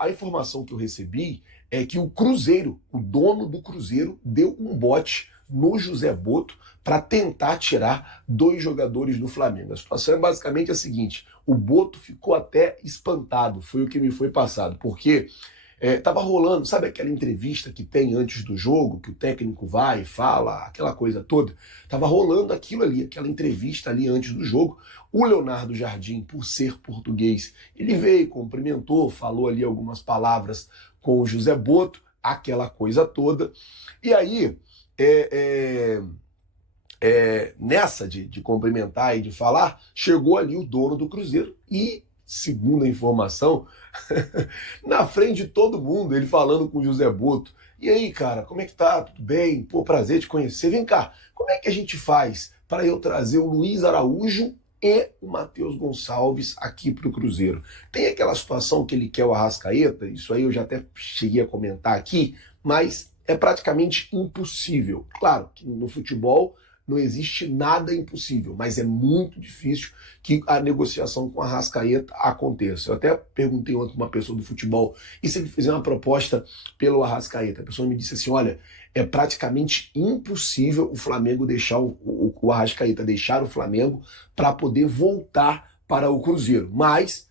a informação que eu recebi é que o Cruzeiro, o dono do Cruzeiro, deu um bote no José Botto para tentar tirar 2 jogadores do Flamengo. A situação é basicamente a seguinte: o Botto ficou até espantado, foi o que me foi passado, porque tava rolando, sabe aquela entrevista que tem antes do jogo, que o técnico vai e fala, aquela coisa toda? Tava rolando aquilo ali, aquela entrevista ali antes do jogo. O Leonardo Jardim, por ser português, ele veio, cumprimentou, falou ali algumas palavras com o José Botto, aquela coisa toda. E aí, nessa de cumprimentar e de falar, chegou ali o dono do Cruzeiro e, segundo a informação, na frente de todo mundo, ele falando com o José Botto: e aí, cara, como é que tá? Tudo bem? Pô, prazer te conhecer. Vem cá, como é que a gente faz para eu trazer o Luiz Araújo e o Matheus Gonçalves aqui para o Cruzeiro? Tem aquela situação que ele quer o Arrascaeta, isso aí eu já até cheguei a comentar aqui, mas é praticamente impossível. Claro que no futebol não existe nada impossível, mas é muito difícil que a negociação com a Arrascaeta aconteça. Eu até perguntei ontem para uma pessoa do futebol: e se ele fizer uma proposta pelo Arrascaeta? A pessoa me disse assim: olha, é praticamente impossível o Flamengo deixar o Arrascaeta deixar o Flamengo para poder voltar para o Cruzeiro. Mas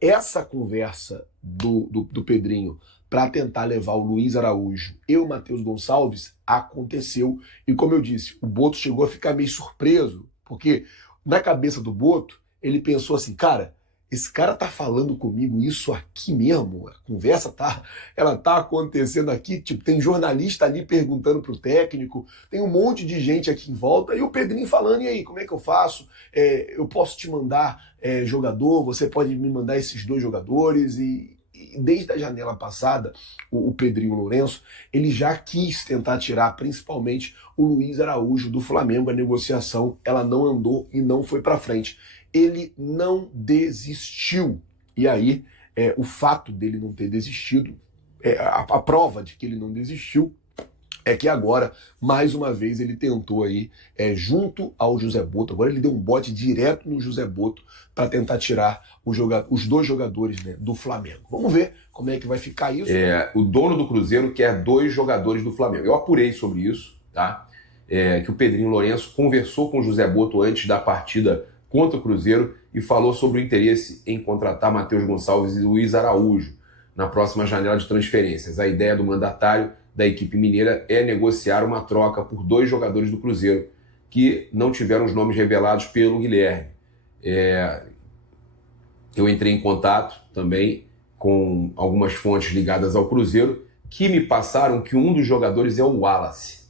essa conversa do Pedrinho para tentar levar o Luiz Araújo e o Matheus Gonçalves aconteceu. E como eu disse, o Botto chegou a ficar meio surpreso, porque na cabeça do Botto, ele pensou assim: cara, esse cara tá falando comigo isso aqui mesmo? A conversa ela tá acontecendo aqui, tipo, tem jornalista ali perguntando pro técnico, tem um monte de gente aqui em volta, e o Pedrinho falando: e aí, como é que eu faço? Eu posso te mandar jogador, você pode me mandar esses 2 jogadores. E desde a janela passada, o Pedrinho Lourenço, ele já quis tentar tirar principalmente o Luiz Araújo do Flamengo. A negociação, ela não andou e não foi para frente. Ele não desistiu. E aí, o fato dele não ter desistido, a prova de que ele não desistiu, é que agora, mais uma vez, ele tentou aí, junto ao José Botto, agora ele deu um bote direto no José Botto para tentar tirar os 2 jogadores, né, do Flamengo. Vamos ver como é que vai ficar isso. O dono do Cruzeiro quer 2 jogadores do Flamengo. Eu apurei sobre isso, tá? Que o Pedrinho Lourenço conversou com o José Botto antes da partida contra o Cruzeiro e falou sobre o interesse em contratar Matheus Gonçalves e Luiz Araújo na próxima janela de transferências. A ideia do mandatário da equipe mineira é negociar uma troca por 2 jogadores do Cruzeiro que não tiveram os nomes revelados pelo Guilherme. Eu entrei em contato também com algumas fontes ligadas ao Cruzeiro que me passaram que um dos jogadores é o Wallace.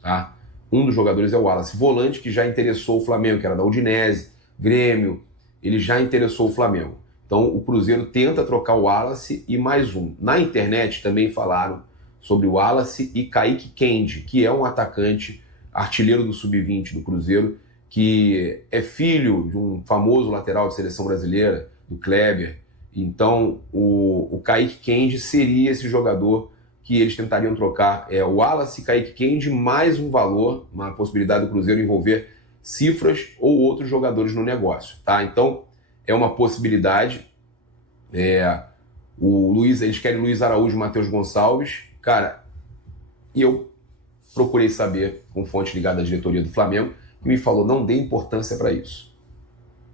Tá? Um dos jogadores é o Wallace, volante que já interessou o Flamengo, que era da Udinese, Grêmio, ele já interessou o Flamengo. Então o Cruzeiro tenta trocar o Wallace e mais um. Na internet também falaram sobre o Wallace e Kaique Kendi, que é um atacante artilheiro do Sub-20 do Cruzeiro, que é filho de um famoso lateral de seleção brasileira, do Kleber. Então o Kaique Kendi seria esse jogador que eles tentariam trocar. O Wallace e Kaique Kendi mais um valor, uma possibilidade do Cruzeiro envolver cifras ou outros jogadores no negócio. Tá? Então é uma possibilidade. Eles querem Luiz Araújo e Matheus Gonçalves. Cara, e eu procurei saber com fonte ligada à diretoria do Flamengo, que me falou: não dê importância para isso.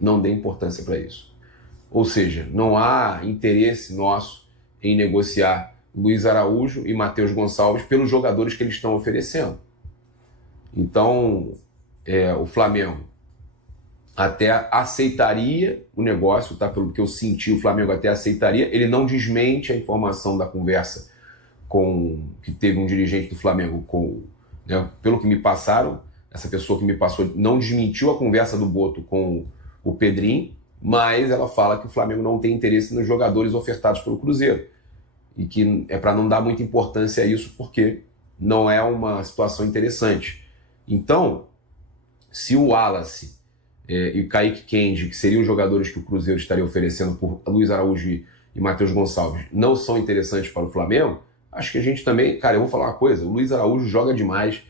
Não dê importância para isso. Ou seja, não há interesse nosso em negociar Luiz Araújo e Matheus Gonçalves pelos jogadores que eles estão oferecendo. Então, o Flamengo até aceitaria o negócio, tá? Pelo que eu senti, o Flamengo até aceitaria. Ele não desmente a informação da conversa que teve um dirigente do Flamengo pelo que me passaram. Essa pessoa que me passou não desmentiu a conversa do Botto com o Pedrinho, mas ela fala que o Flamengo não tem interesse nos jogadores ofertados pelo Cruzeiro e que é para não dar muita importância a isso porque não é uma situação interessante. Então, se o Wallace e o Kaique Kendi, que seriam os jogadores que o Cruzeiro estaria oferecendo por Luiz Araújo e Matheus Gonçalves, não são interessantes para o Flamengo, acho que a gente também... Cara, eu vou falar uma coisa: o Luiz Araújo joga demais,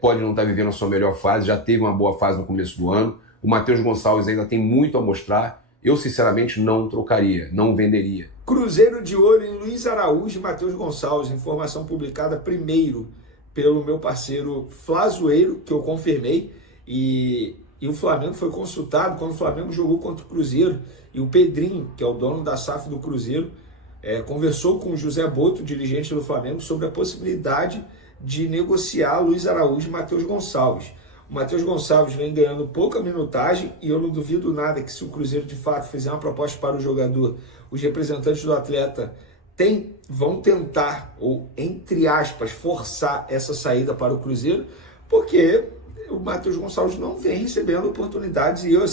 pode não estar vivendo a sua melhor fase, já teve uma boa fase no começo do ano. O Matheus Gonçalves ainda tem muito a mostrar. Eu, sinceramente, não trocaria, não venderia. Cruzeiro de olho em Luiz Araújo e Matheus Gonçalves. Informação publicada primeiro pelo meu parceiro Flazoeiro, que eu confirmei. E o Flamengo foi consultado quando o Flamengo jogou contra o Cruzeiro. E o Pedrinho, que é o dono da SAF do Cruzeiro, conversou com o José Boto, dirigente do Flamengo, sobre a possibilidade de negociar Luiz Araújo e Matheus Gonçalves. O Matheus Gonçalves vem ganhando pouca minutagem e eu não duvido nada que, se o Cruzeiro de fato fizer uma proposta para o jogador, os representantes do atleta vão tentar, ou entre aspas, forçar essa saída para o Cruzeiro, porque o Matheus Gonçalves não vem recebendo oportunidades e eu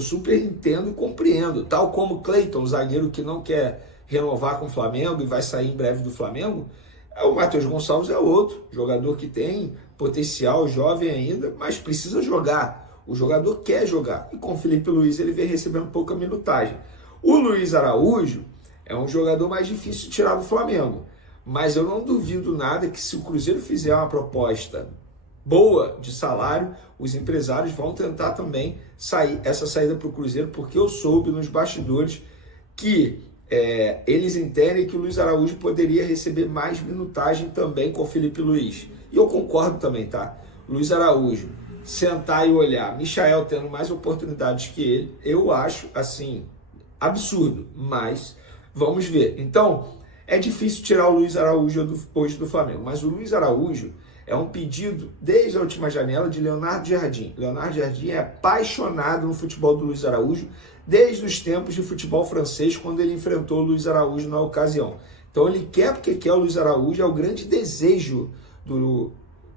super entendo e compreendo, tal como o Cleiton, o zagueiro que não quer renovar com o Flamengo e vai sair em breve do Flamengo. O Matheus Gonçalves é outro jogador que tem potencial, jovem ainda, mas precisa jogar. O jogador quer jogar. E com o Felipe Luiz ele vem recebendo pouca minutagem. O Luiz Araújo é um jogador mais difícil de tirar do Flamengo. Mas eu não duvido nada que, se o Cruzeiro fizer uma proposta boa de salário, os empresários vão tentar também essa saída para o Cruzeiro, porque eu soube nos bastidores que eles entendem que o Luiz Araújo poderia receber mais minutagem também com o Felipe Luiz. E eu concordo também, tá? Luiz Araújo, sentar e olhar, Michael tendo mais oportunidades que ele, eu acho, absurdo. Mas vamos ver. Então, é difícil tirar o Luiz Araújo hoje do Flamengo. Mas o Luiz Araújo é um pedido, desde a última janela, de Leonardo Jardim. Leonardo Jardim é apaixonado no futebol do Luiz Araújo, desde os tempos de futebol francês, quando ele enfrentou o Luiz Araújo na ocasião. Então ele quer porque quer o Luiz Araújo, é o grande desejo do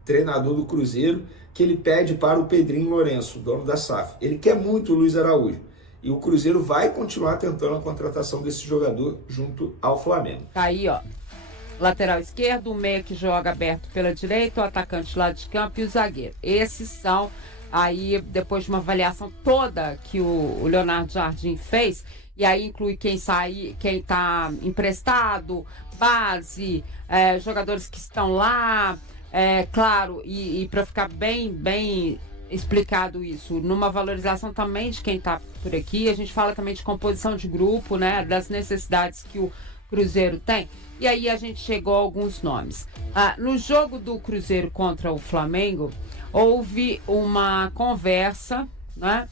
treinador do Cruzeiro, que ele pede para o Pedrinho Lourenço, dono da SAF. Ele quer muito o Luiz Araújo. E o Cruzeiro vai continuar tentando a contratação desse jogador junto ao Flamengo. Tá aí, ó. Lateral esquerdo, o meia que joga aberto pela direita, o atacante lado de campo e o zagueiro. Esses são, aí, depois de uma avaliação toda que o Leonardo Jardim fez, e aí inclui quem está emprestado, base, jogadores que estão lá, claro, e para ficar bem explicado isso, numa valorização também de quem está por aqui, a gente fala também de composição de grupo, né, das necessidades que o Cruzeiro tem. E aí a gente chegou a alguns nomes. No jogo do Cruzeiro contra o Flamengo, houve uma conversa, né?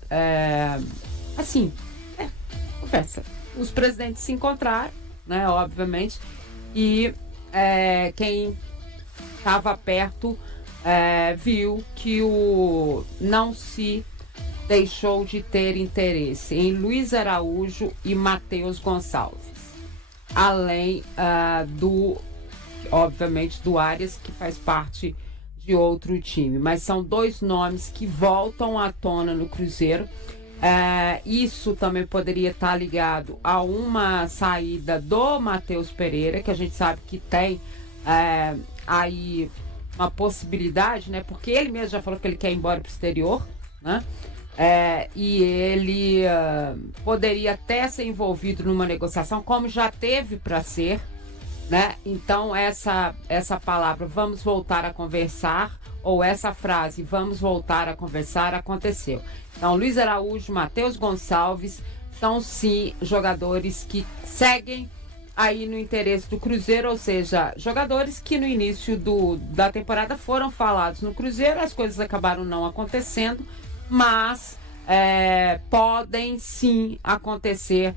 Conversa. Os presidentes se encontraram, né? Obviamente. E quem estava perto viu que não se deixou de ter interesse em Luiz Araújo e Matheus Gonçalves. Além obviamente, do Arias, que faz parte de outro time. Mas são dois nomes que voltam à tona no Cruzeiro. Isso também poderia estar ligado a uma saída do Matheus Pereira, que a gente sabe que tem aí uma possibilidade, né? Porque ele mesmo já falou que ele quer ir embora para o exterior, né? E ele poderia até ser envolvido numa negociação, como já teve para ser, né? Então essa palavra, vamos voltar a conversar, ou essa frase, vamos voltar a conversar, aconteceu. Então Luiz Araújo, Matheus Gonçalves são sim jogadores que seguem aí no interesse do Cruzeiro, ou seja, jogadores que no início da temporada foram falados no Cruzeiro, as coisas acabaram não acontecendo, mas podem sim acontecer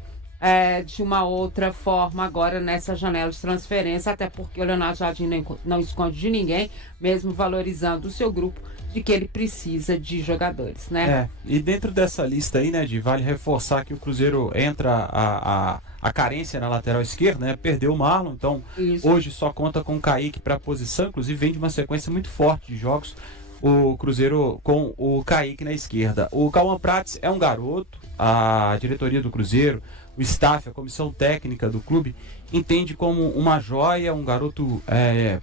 de uma outra forma agora nessa janela de transferência, até porque o Leonardo Jardim não esconde de ninguém, mesmo valorizando o seu grupo, de que ele precisa de jogadores, né? E dentro dessa lista aí, né, vale reforçar que o Cruzeiro entra a carência na lateral esquerda, né? Perdeu o Marlon, então hoje só conta com o Kaique para a posição, inclusive vem de uma sequência muito forte de jogos, o Cruzeiro com o Kaique na esquerda. O Cauã Prates é um garoto, a diretoria do Cruzeiro, o staff, a comissão técnica do clube, entende como uma joia, um garoto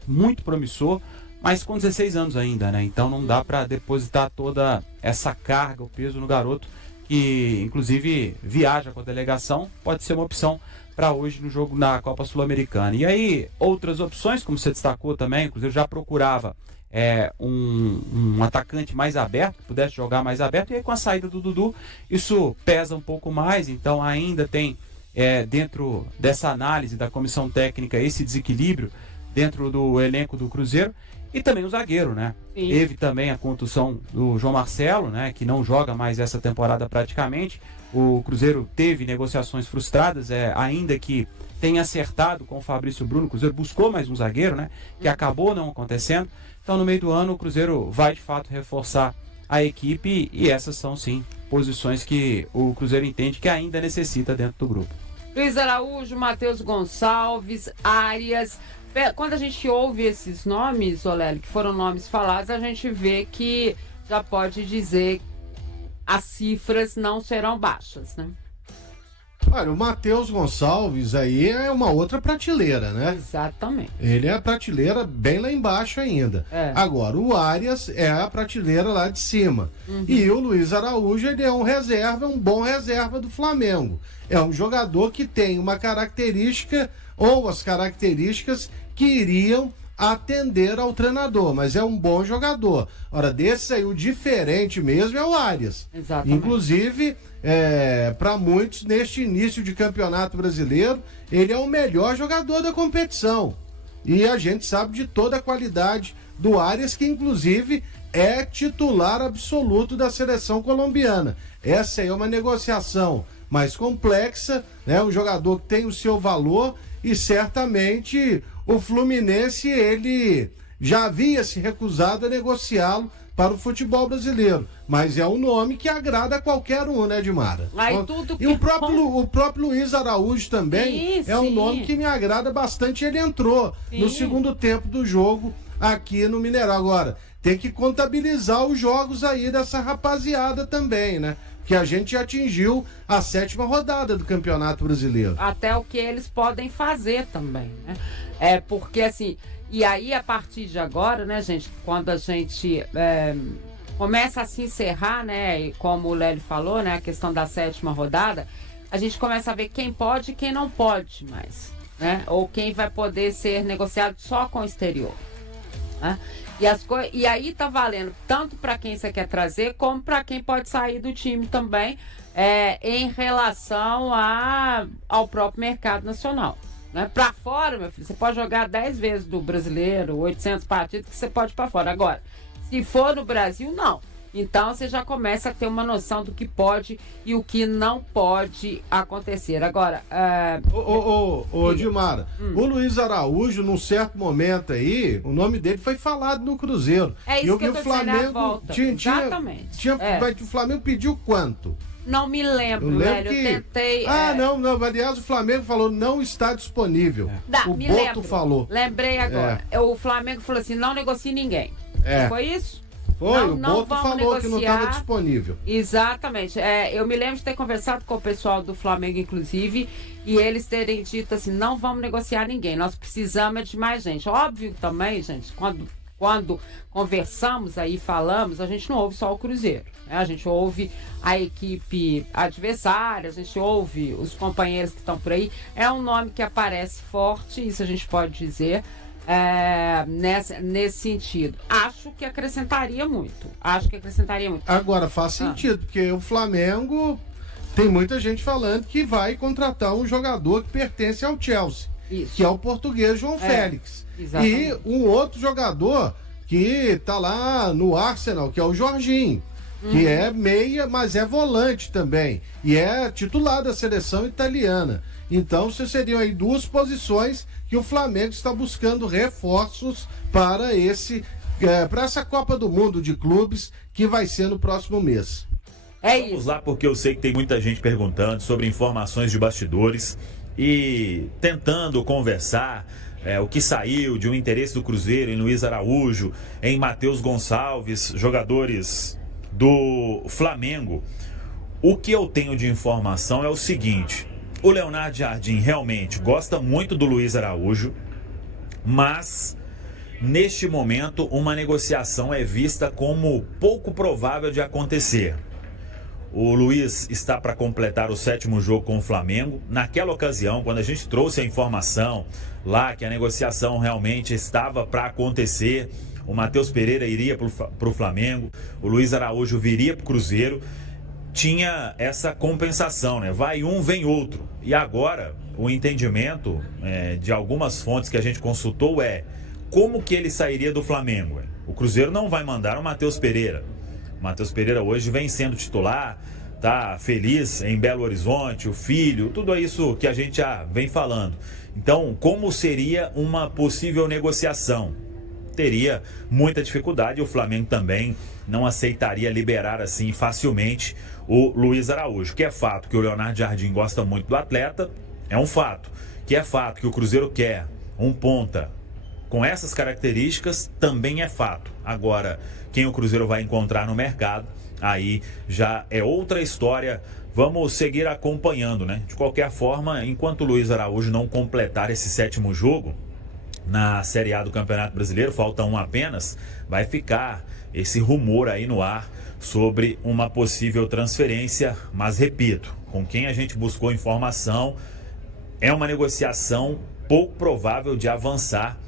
muito promissor, mas com 16 anos ainda, né? Então não dá para depositar toda essa carga, o peso no garoto, que inclusive viaja com a delegação, pode ser uma opção para hoje no jogo na Copa Sul-Americana. E aí, outras opções, como você destacou também, o Cruzeiro já procurava um atacante mais aberto, que pudesse jogar mais aberto, e aí com a saída do Dudu, isso pesa um pouco mais, então ainda tem dentro dessa análise da comissão técnica, esse desequilíbrio dentro do elenco do Cruzeiro. E também o zagueiro, né? Sim. Teve também a contusão do João Marcelo, né? Que não joga mais essa temporada praticamente. O Cruzeiro teve negociações frustradas, ainda que tenha acertado com o Fabrício Bruno. O Cruzeiro buscou mais um zagueiro, né? Que acabou não acontecendo. Então, no meio do ano, o Cruzeiro vai, de fato, reforçar a equipe. E essas são, sim, posições que o Cruzeiro entende que ainda necessita dentro do grupo. Luiz Araújo, Matheus Gonçalves, Arias. Quando a gente ouve esses nomes, Olélio, que foram nomes falados, a gente vê que já pode dizer as cifras não serão baixas, né? Olha, o Matheus Gonçalves aí é uma outra prateleira, né? Exatamente. Ele é a prateleira bem lá embaixo ainda. Agora, o Arias é a prateleira lá de cima. E o Luiz Araújo, ele é um reserva, um bom reserva do Flamengo. É um jogador que tem uma característica, ou as características que iriam atender ao treinador, mas é um bom jogador. Ora, desse aí, o diferente mesmo é o Arias. Exatamente. Inclusive, para muitos, neste início de campeonato brasileiro, ele é o melhor jogador da competição. E a gente sabe de toda a qualidade do Arias, que inclusive é titular absoluto da seleção colombiana. Essa aí é uma negociação mais complexa, né? Um jogador que tem o seu valor e certamente o Fluminense, ele já havia se recusado a negociá-lo para o futebol brasileiro, mas é um nome que agrada a qualquer um, né, Edmara? E o próprio Luiz Araújo também é um nome que me agrada bastante. Ele entrou no segundo tempo do jogo aqui no Mineirão. Agora, tem que contabilizar os jogos aí dessa rapaziada também, né? Que a gente atingiu a 7ª rodada do Campeonato Brasileiro. Até o que eles podem fazer também, né? Porque assim, e aí a partir de agora, né, gente, quando a gente começa a se encerrar, né, e como o Lélio falou, né, a questão da 7ª rodada, a gente começa a ver quem pode e quem não pode mais, né? Ou quem vai poder ser negociado só com o exterior, né? E aí tá valendo tanto para quem você quer trazer, como para quem pode sair do time também, em relação ao próprio mercado nacional. Né? Para fora, meu filho, você pode jogar 10 vezes do brasileiro, 800 partidos, que você pode para fora. Agora, se for no Brasil, não. Então você já começa a ter uma noção do que pode e o que não pode acontecer. Agora, Dilmara, o Luiz Araújo, num certo momento aí, o nome dele foi falado no Cruzeiro. É isso que eu tô dizendo, a volta. Exatamente. O Flamengo pediu quanto? Não me lembro, velho. Eu tentei. Não. Aliás, o Flamengo falou não está disponível. O Boto falou. Lembrei agora. O Flamengo falou assim: não negocie ninguém. Foi isso? Foi, o Boto falou que não estava disponível. Exatamente. Eu me lembro de ter conversado com o pessoal do Flamengo, inclusive, e eles terem dito assim: não vamos negociar ninguém, nós precisamos de mais gente. Óbvio também, gente, quando conversamos aí, falamos, a gente não ouve só o Cruzeiro, né? A gente ouve a equipe adversária, a gente ouve os companheiros que estão por aí. É um nome que aparece forte, isso a gente pode dizer, nesse sentido. Acho que acrescentaria muito. Agora, faz sentido, porque o Flamengo tem muita gente falando que vai contratar um jogador que pertence ao Chelsea, que é o português João Félix. Exatamente. E um outro jogador que tá lá no Arsenal, que é o Jorginho, que é meia, mas é volante também, e é titular da seleção italiana. Então, seriam aí duas posições que o Flamengo está buscando reforços para essa Copa do Mundo de Clubes, que vai ser no próximo mês. Vamos lá, porque eu sei que tem muita gente perguntando sobre informações de bastidores e tentando conversar o que saiu de um interesse do Cruzeiro em Luiz Araújo, em Matheus Gonçalves, jogadores do Flamengo. O que eu tenho de informação é o seguinte: o Leonardo Jardim realmente gosta muito do Luiz Araújo, mas neste momento uma negociação é vista como pouco provável de acontecer. O Luiz está para completar o 7º jogo com o Flamengo. Naquela ocasião, quando a gente trouxe a informação lá que a negociação realmente estava para acontecer, o Matheus Pereira iria para o Flamengo, o Luiz Araújo viria para o Cruzeiro, tinha essa compensação, né? Vai um, vem outro. E agora, o entendimento de algumas fontes que a gente consultou é como que ele sairia do Flamengo. O Cruzeiro não vai mandar o Matheus Pereira. O Matheus Pereira hoje vem sendo titular, tá feliz em Belo Horizonte, o filho, tudo isso que a gente já vem falando. Então, como seria uma possível negociação? Teria muita dificuldade, o Flamengo também não aceitaria liberar assim facilmente o Luiz Araújo, que é fato que o Leonardo Jardim gosta muito do atleta, é um fato. Que é fato que o Cruzeiro quer um ponta com essas características, também é fato. Agora, quem o Cruzeiro vai encontrar no mercado, aí já é outra história. Vamos seguir acompanhando, né? De qualquer forma, enquanto o Luiz Araújo não completar esse 7º jogo na Série A do Campeonato Brasileiro, falta um apenas, vai ficar esse rumor aí no ar sobre uma possível transferência. Mas repito, com quem a gente buscou informação, é uma negociação pouco provável de avançar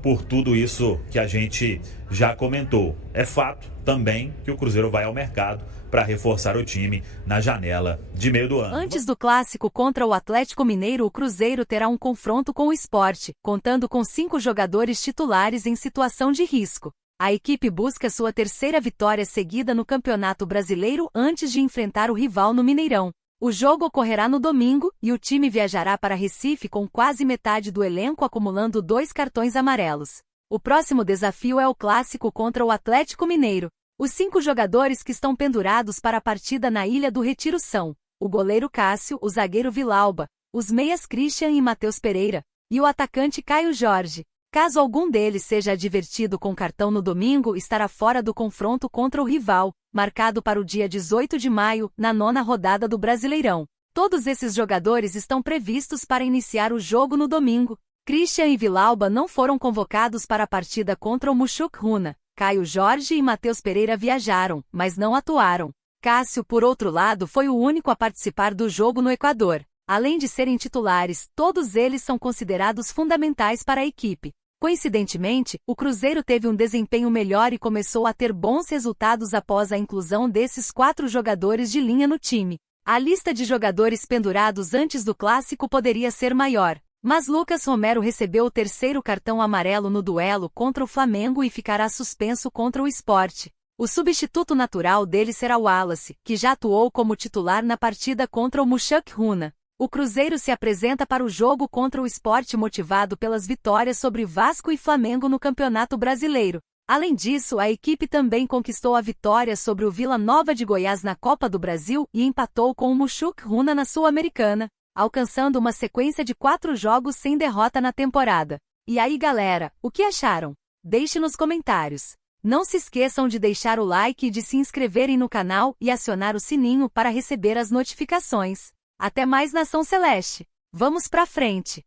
por tudo isso que a gente já comentou. É fato também que o Cruzeiro vai ao mercado para reforçar o time na janela de meio do ano. Antes do clássico contra o Atlético Mineiro, o Cruzeiro terá um confronto com o Sport, contando com 5 jogadores titulares em situação de risco. A equipe busca sua 3ª vitória seguida no Campeonato Brasileiro antes de enfrentar o rival no Mineirão. O jogo ocorrerá no domingo e o time viajará para Recife com quase metade do elenco acumulando 2 cartões amarelos. O próximo desafio é o clássico contra o Atlético Mineiro. Os 5 jogadores que estão pendurados para a partida na Ilha do Retiro são o goleiro Cássio, o zagueiro Vilauba, os meias Christian e Matheus Pereira, e o atacante Caio Jorge. Caso algum deles seja advertido com cartão no domingo, estará fora do confronto contra o rival, marcado para o dia 18 de maio, na 9ª rodada do Brasileirão. Todos esses jogadores estão previstos para iniciar o jogo no domingo. Christian e Vilauba não foram convocados para a partida contra o Mushuk Runa. Caio Jorge e Matheus Pereira viajaram, mas não atuaram. Cássio, por outro lado, foi o único a participar do jogo no Equador. Além de serem titulares, todos eles são considerados fundamentais para a equipe. Coincidentemente, o Cruzeiro teve um desempenho melhor e começou a ter bons resultados após a inclusão desses 4 jogadores de linha no time. A lista de jogadores pendurados antes do clássico poderia ser maior, mas Lucas Romero recebeu o 3º cartão amarelo no duelo contra o Flamengo e ficará suspenso contra o Sport. O substituto natural dele será o Wallace, que já atuou como titular na partida contra o Mushuk Runa. O Cruzeiro se apresenta para o jogo contra o Sport motivado pelas vitórias sobre Vasco e Flamengo no Campeonato Brasileiro. Além disso, a equipe também conquistou a vitória sobre o Vila Nova de Goiás na Copa do Brasil e empatou com o Mushuk Runa na Sul-Americana, alcançando uma sequência de 4 jogos sem derrota na temporada. E aí, galera, o que acharam? Deixe nos comentários. Não se esqueçam de deixar o like e de se inscreverem no canal e acionar o sininho para receber as notificações. Até mais, Nação Celeste! Vamos pra frente!